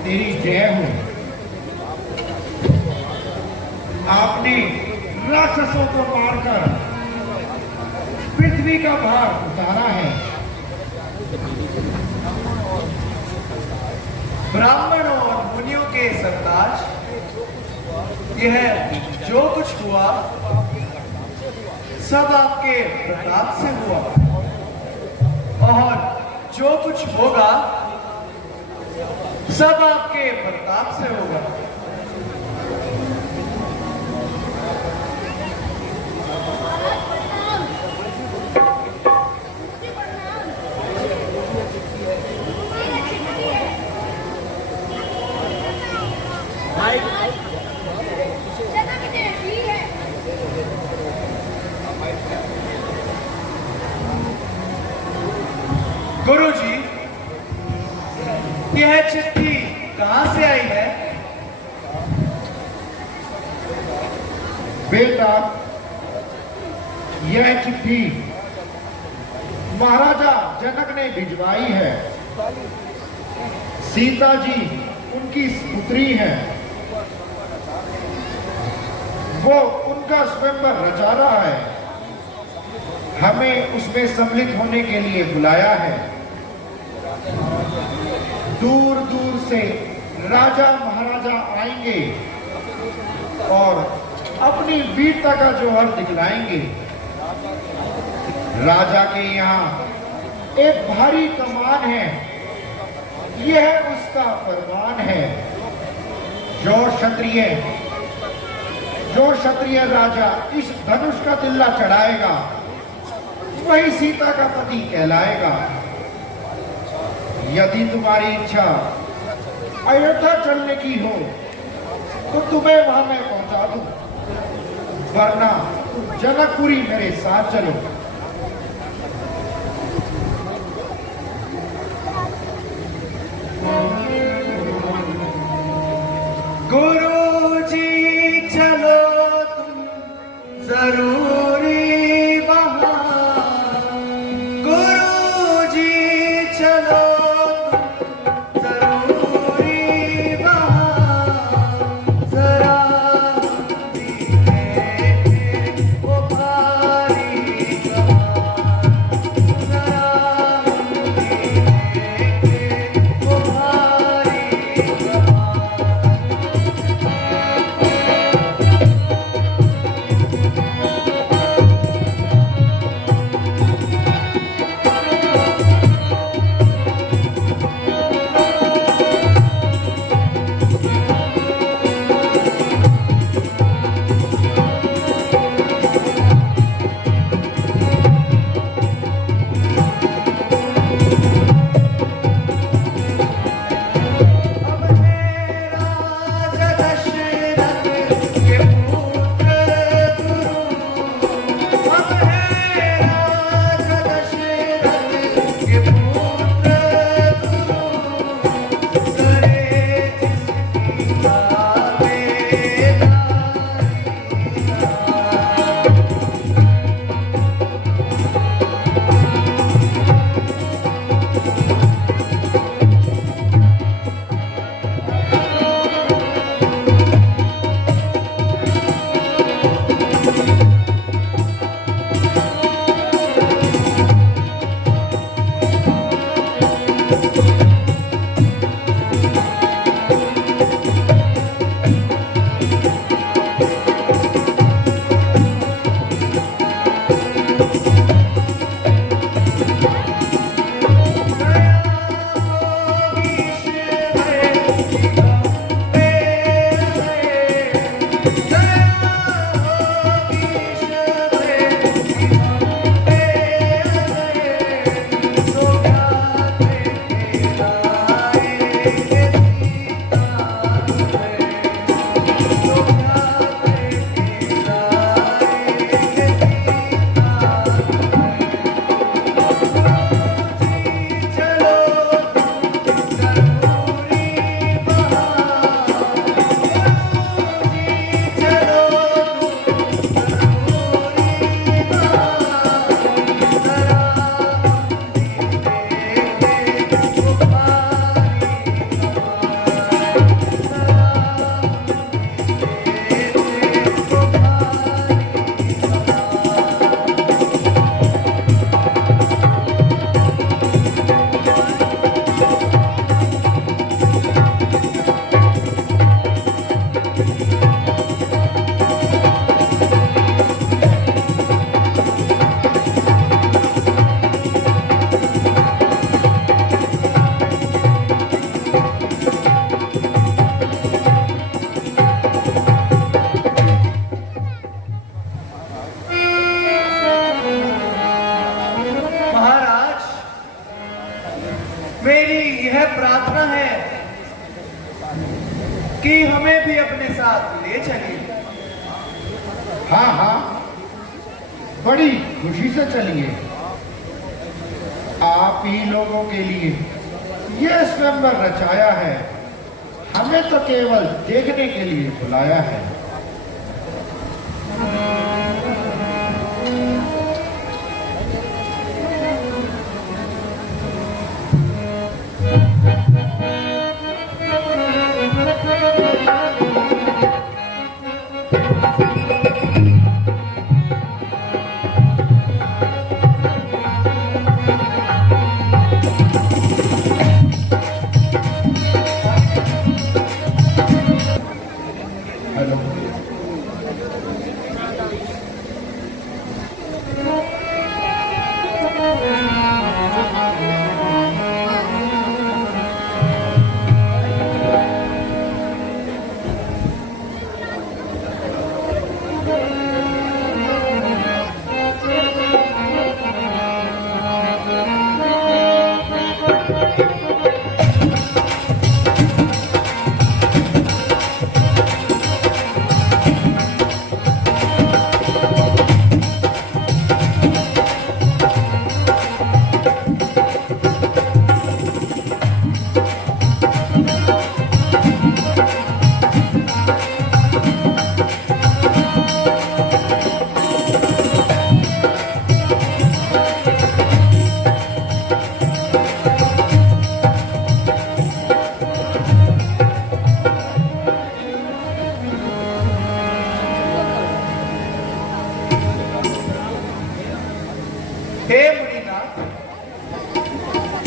तेरी जय हो। आपने राक्षसों को मारकर पृथ्वी का भार उतारा है। ब्राह्मणों और मुनियों के सरताज, यह जो कुछ हुआ सब आपके प्रताप से हुआ, और जो कुछ होगा सब आपके प्रताप से होगा। गुरुजी, यह चिट्ठी कहां से आई है? बेटा, यह चिट्ठी महाराजा जनक ने भिजवाई है। सीता जी उनकी पुत्री है। वो उनका स्वयंवर रचा रहा है। हमें उसमें सम्मिलित होने के लिए बुलाया है। दूर दूर से राजा महाराजा आएंगे और अपनी वीरता का जौहर दिखलाएंगे। राजा के यहाँ एक भारी कमान है, यह उसका फरमान है। जो क्षत्रिय राजा इस धनुष का तिल्ला चढ़ाएगा वही सीता का पति कहलाएगा। यदि तुम्हारी इच्छा अयोध्या चलने की हो तो तुम्हें वहां मैं पहुंचा दूं, वरना जनकपुरी मेरे साथ चलो। गुरुजी चलो तुम जरूरी वहां, गुरुजी चलो वो भारी यह प्रार्थना है कि हमें भी अपने साथ ले चलिए। हाँ हाँ, बड़ी खुशी से चलिए। आप ही लोगों के लिए ये स्वयंवर रचाया है, हमें तो केवल देखने के लिए बुलाया है। हेलो। हे मुनिनाथ,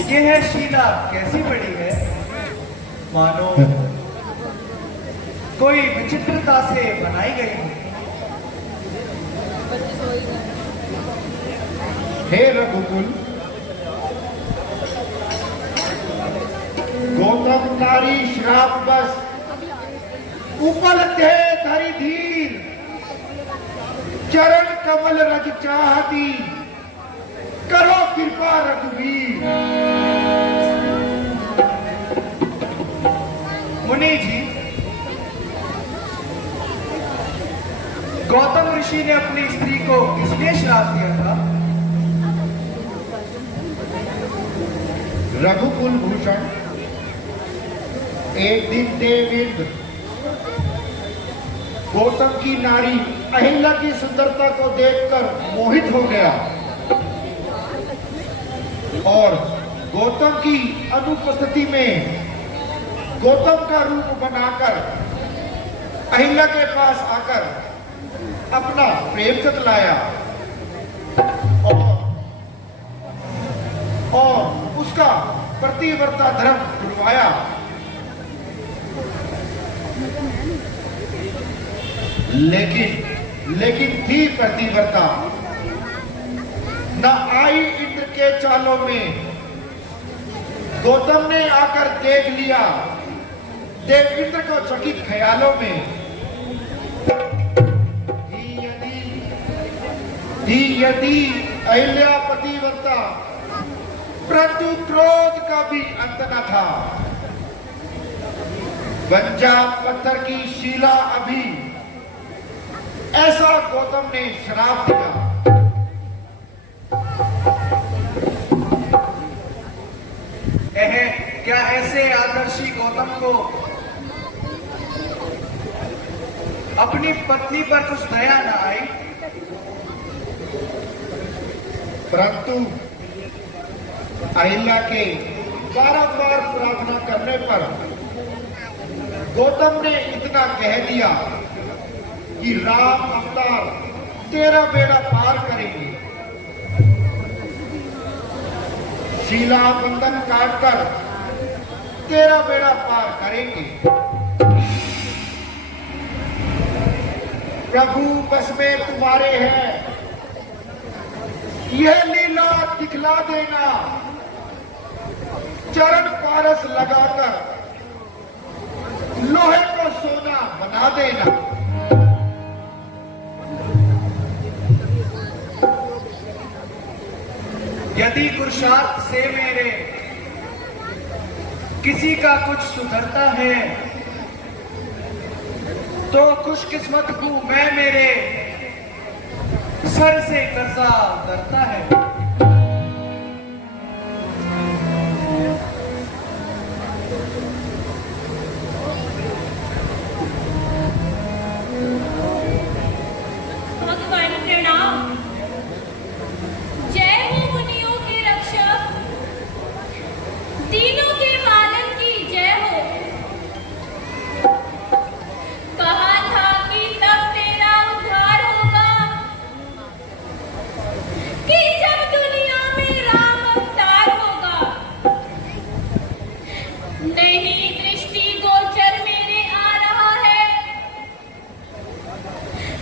यह शिला कैसी बड़ी है, मानो कोई विचित्रता से बनाई गई हो। हे रघुकुल, गौतम नारी श्राप बस उपल थे धरि धीर, चरण कमल रज चाहती, करो कृपा रघुवीर। मुनि जी, गौतम ऋषि ने अपनी स्त्री को किसने श्राप दिया था? रघुकुल भूषण, एक दिन देवेंद्र गौतम की नारी अहिल्या की सुंदरता को देखकर मोहित हो गया और गौतम की अनुपस्थिति में गौतम का रूप बनाकर अहिल्या के पास आकर अपना प्रेम जतलाया और उसका प्रतिव्रता धर्म छुड़वाया। लेकिन थी प्रतिव्रता न आई इंद्र के चालों में। गौतम ने आकर देख लिया देव इंद्र को चकित ख्यालों में। यदि अहिल्या पतिव्रता, परंतु क्रोध का भी अंत न था। बंजा पत्थर की शिला अभी, ऐसा गौतम ने श्राप दिया। क्या ऐसे आदर्शी गौतम को अपनी पत्नी पर कुछ दया न आई? परंतु अहिल्या के बारंबार प्रार्थना करने पर गौतम ने इतना कह दिया कि राम अवतार तेरा बेड़ा पार करेंगे। शीला बंधन काटकर तेरा बेड़ा पार करेंगे। प्रभु बस में तुम्हारे हैं, यह लीला दिखला देना। चरण पारस लगाकर लोहे को सोना बना देना। यदि कुरुक्षार्थ से मेरे किसी का कुछ सुधरता है तो खुशकिस्मत हूं मैं, मेरे सर से कर्जा उतरता है। भगवान प्रणाम। जय हो मुनियों के रक्षक, तीनों के पालन की जय हो। कहा था कि तब तेरा उद्धार होगा, कि जब दुनिया में राम अवतार होगा। नहीं दृष्टि गोचर मेरे आ रहा है,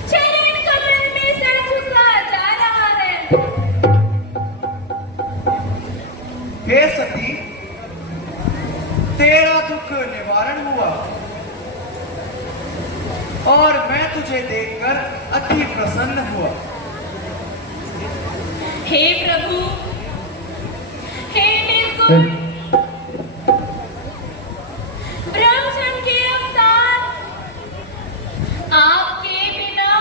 चरण कमल में सर झुका जा रहा है। हे सती, तेरा दुख निवारण हुआ और मैं तुझे देखकर अति प्रसन्न हुआ। हे प्रभु, हे निर्गुण, ब्रह्मचर्य के अवतार, आपके बिना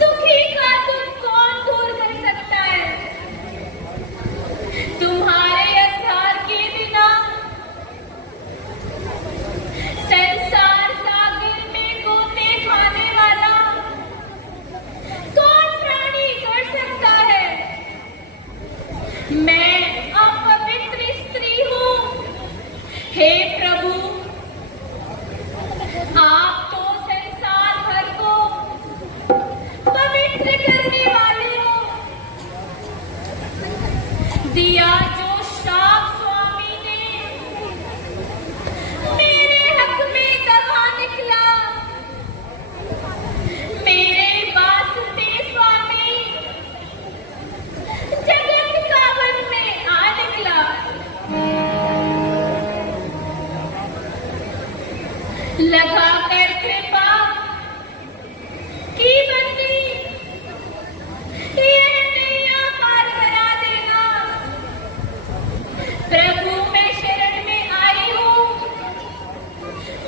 दुखी का दुख कौन दूर कर सकता है। तुम्हारे अवतार के बिना संसार सागर में गोते खाने वाला कौन प्राणी कर सकता है। मैं अपवित्र स्त्री हूँ, हे प्रभु, आप तो संसार भर को पवित्र करने वाले हो। दिया जो शाप स्वामी ने मेरे हक में दबा निकला, मेरे वास्ते स्वामी जगत का वन में आ निकला। लगा कर कृपा की बंदी, यह नैया पार करा देना। प्रभु मैं शरण में आई हूँ,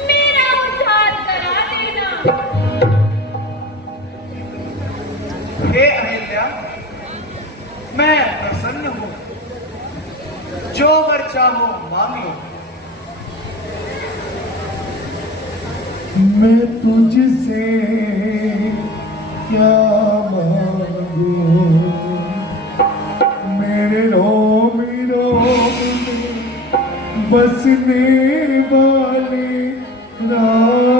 मेरा उद्धार करा देना। हे अहिल्या, मैं प्रसन्न हूं, जो वर चाहो मांग लो। मैं तुझसे क्या मांगू, मेरे रोम रोम में बसने वाले राम,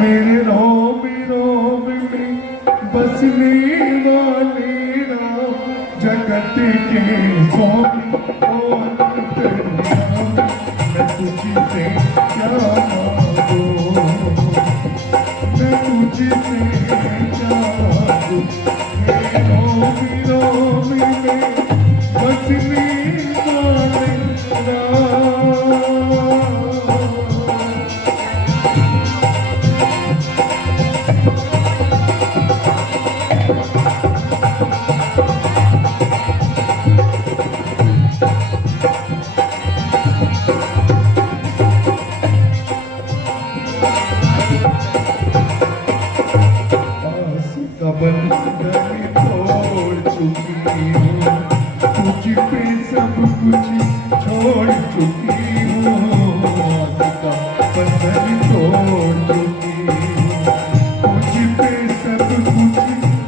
मेरे रोम रोम में बसने वाले राम, जगत के स्वामी और कल्याण। मैं तुझसे क्या मांगू, मैं तुझसे क्या मांगू, मेरे रोम में बसने वाले राम। आस का बंधन तोड़ चुकी हूँ, तुझ पे सब कुछ छोड़ चुकी हूँ। आस का बंधन तोड़ चुकी हूँ, तुझ पे सब कुछ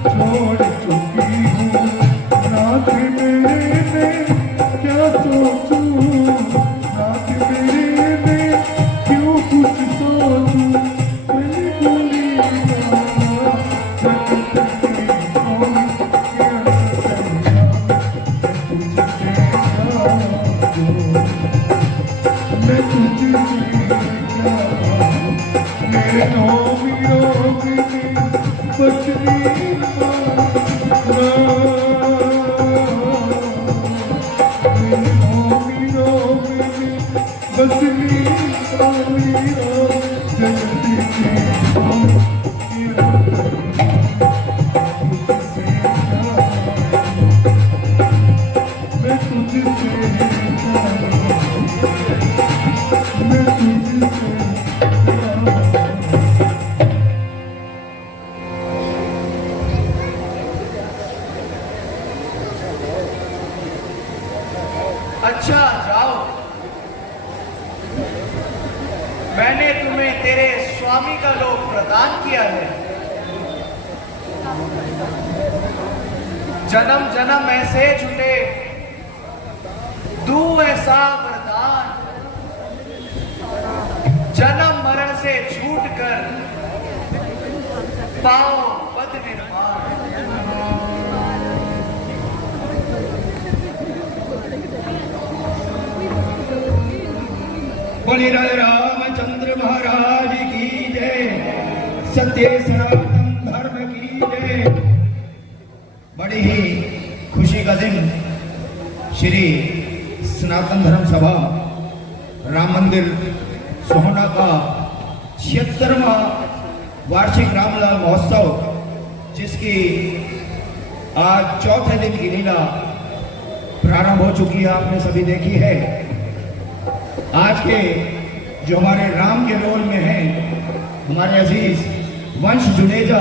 छोड़ चुकी हूँ। रात मेरे में क्या सोचूं, रात मेरे में क्यों कुछ सोचूं। मेरी दुनिया बसनी किया है। जन्म जन्म ऐसे जुटे दू ऐसा वरदान, जन्म मरण से छूट कर पाओ पद निर्माण। बोले राय रामचंद्र महाराज की जय, सत्य सनातन धर्म की जय। बड़ी ही खुशी का दिन श्री सनातन धर्म सभा राम मंदिर सोहना का 76वां वार्षिक रामलाल महोत्सव, जिसकी आज चौथे दिन की लीला प्रारंभ हो चुकी है, आपने सभी देखी है। आज के जो हमारे राम के रोल में हैं, हमारे अजीज वंश जुनेजा,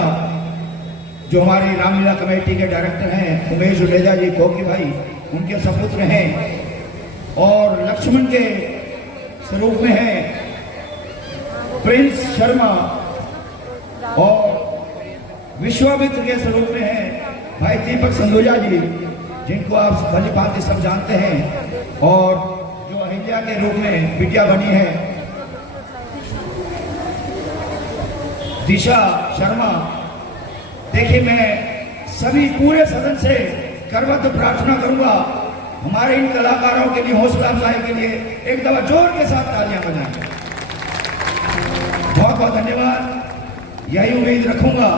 जो हमारी रामलीला कमेटी के डायरेक्टर हैं उमेश जुनेजा जी कोकी भाई, उनके सपुत्र हैं, और लक्ष्मण के स्वरूप में हैं प्रिंस शर्मा, और विश्वामित्र के स्वरूप में हैं भाई दीपक संदोजा जी, जिनको आप भली भांति सब जानते हैं, और जो अहिल्या के रूप में बिटिया बनी है दिशा शर्मा। देखिए, मैं सभी पूरे सदन से करबद्ध प्रार्थना करूंगा, हमारे इन कलाकारों के लिए हौसला अफजाई के लिए एक दफा जोर के साथ तालियां बजाएं। बहुत बहुत धन्यवाद। यही उम्मीद रखूंगा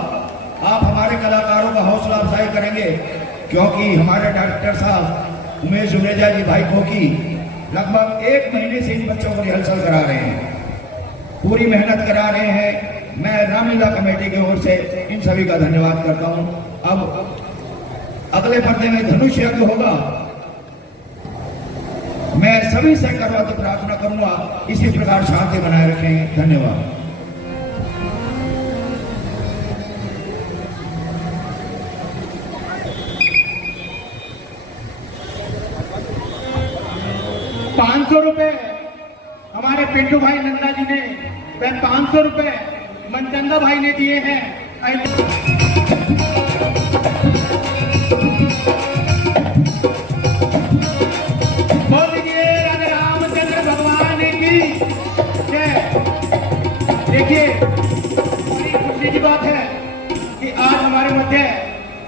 आप हमारे कलाकारों का हौसला अफजाई करेंगे, क्योंकि हमारे डायरेक्टर साहब उमेश जुनेजा जी भाई कोकी लगभग 1 महीने से इन बच्चों को रिहर्सल करा रहे हैं, पूरी मेहनत करा रहे हैं। मैं रामलीला कमेटी की ओर से इन सभी का धन्यवाद करता हूं। अब अगले पर्दे में धनुष यज्ञ होगा। मैं सभी से करबद्ध प्रार्थना करूंगा, इसी प्रकार शांति बनाए रखें। धन्यवाद। ₹500 हमारे पिंटू भाई नंदा जी ने, वह ₹500 मनचंदा भाई ने दिए हैं। बोल दीजिए राधे रामचंद्र भगवान की जय। देखिए, बड़ी खुशी की बात है कि आज हमारे मध्य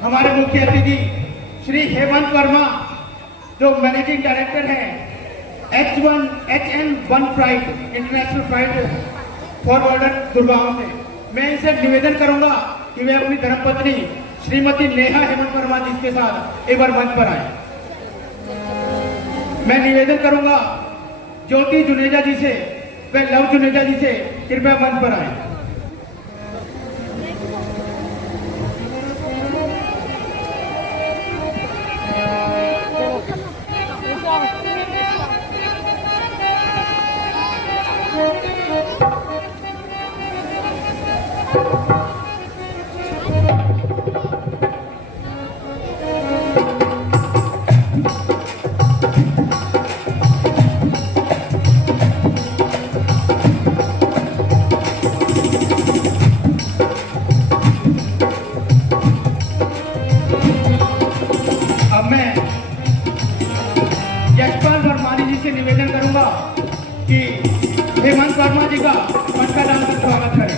हमारे मुख्य अतिथि श्री हेमंत वर्मा, जो मैनेजिंग डायरेक्टर हैं HN1 flight, international flight forwarder Gurgaon से। मैं इनसे निवेदन करूंगा कि वे अपनी धर्मपत्नी श्रीमती नेहा हेमंत वर्मा जी के साथ एक बार मंच पर आए। मैं निवेदन करूंगा ज्योति जुनेजा जी से, वे लव जुनेजा जी से कृपया मंच पर आए। हेमंत वर्मा जी का मटका डालकर स्वागत करें।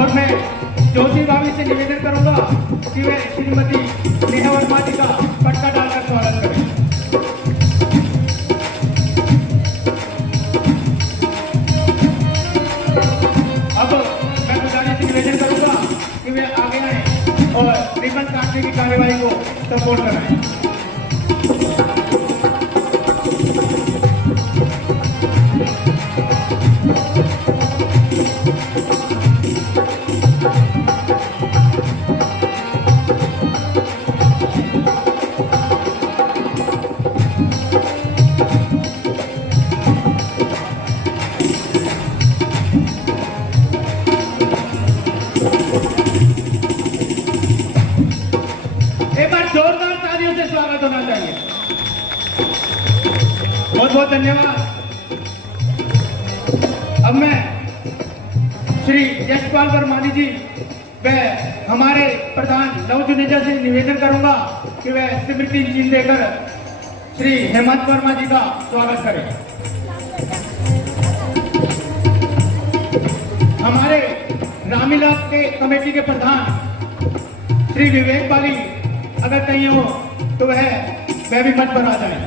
और मैं ज्योति भाभी से निवेदन करूंगा कि वे श्रीमती नेहा वर्मा जी का मटका डालकर स्वागत करें। अब मैं पुजारी से निवेदन करूंगा कि वे आगे आए और रिबन काटने की कार्यवाही को सपोर्ट कराएं। एक बार जोरदार तालियों से स्वागत श्री यशपाल वर्मानी जी व हमारे प्रधान लव जुनेजा से निवेदन करूंगा कि वह स्मृति चिन्ह देकर श्री हेमंत वर्मा जी का स्वागत करें। हमारे रामलीला के कमेटी के प्रधान श्री विवेक बाली अगर कहीं हो तो वह भी मंच पर आ जाए।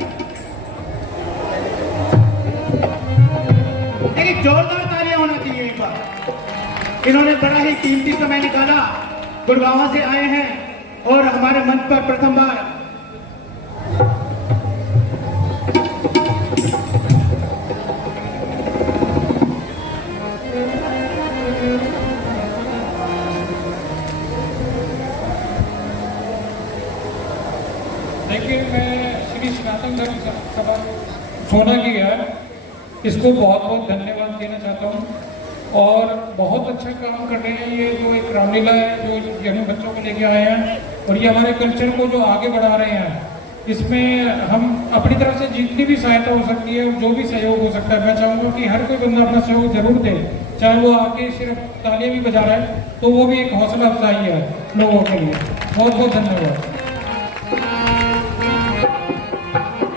लेकिन जोरदार तालियां होना चाहिए एक बार। इन्होंने बड़ा ही कीमती समय निकाला, गुड़गांव से आए हैं और हमारे मंच पर प्रथम बार देखिए, मैं श्री सनातन धर्म सभा सोना की है, इसको बहुत बहुत धन्यवाद देना चाहता हूँ और बहुत अच्छा काम कर रहे हैं। ये जो एक रामलीला है जो यंग बच्चों को लेके आए हैं और ये हमारे कल्चर को जो आगे बढ़ा रहे हैं, इसमें हम अपनी तरफ से जितनी भी सहायता हो सकती है, जो भी सहयोग हो सकता है, मैं चाहूँगा कि हर कोई बंदा अपना सहयोग जरूर दे, चाहे वो आके सिर्फ तालियां भी बजा रहा है तो वो भी एक हौसला अफजाई है लोगों के लिए। बहुत बहुत धन्यवाद।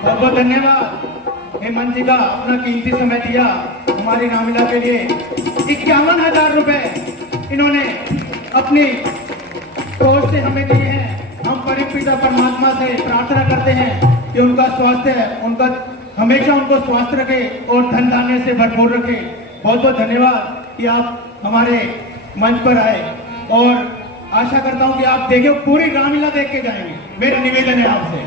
बहुत बहुत धन्यवाद हेमंत जी का अपना कीमती समय दिया हमारी रामलीला के लिए। 51,000 रुपए इन्होंने अपनी कोष से हमें दिए हैं। हम परमपिता परमात्मा से प्रार्थना करते हैं कि उनका स्वास्थ्य उनका हमेशा उनको स्वस्थ रखे और धन धान्य से भरपूर रखे। बहुत बहुत धन्यवाद कि आप हमारे मंच पर आए और आशा करता हूं कि आप देखे पूरी रामलीला देख के जाएंगे। मेरा निवेदन है आपसे।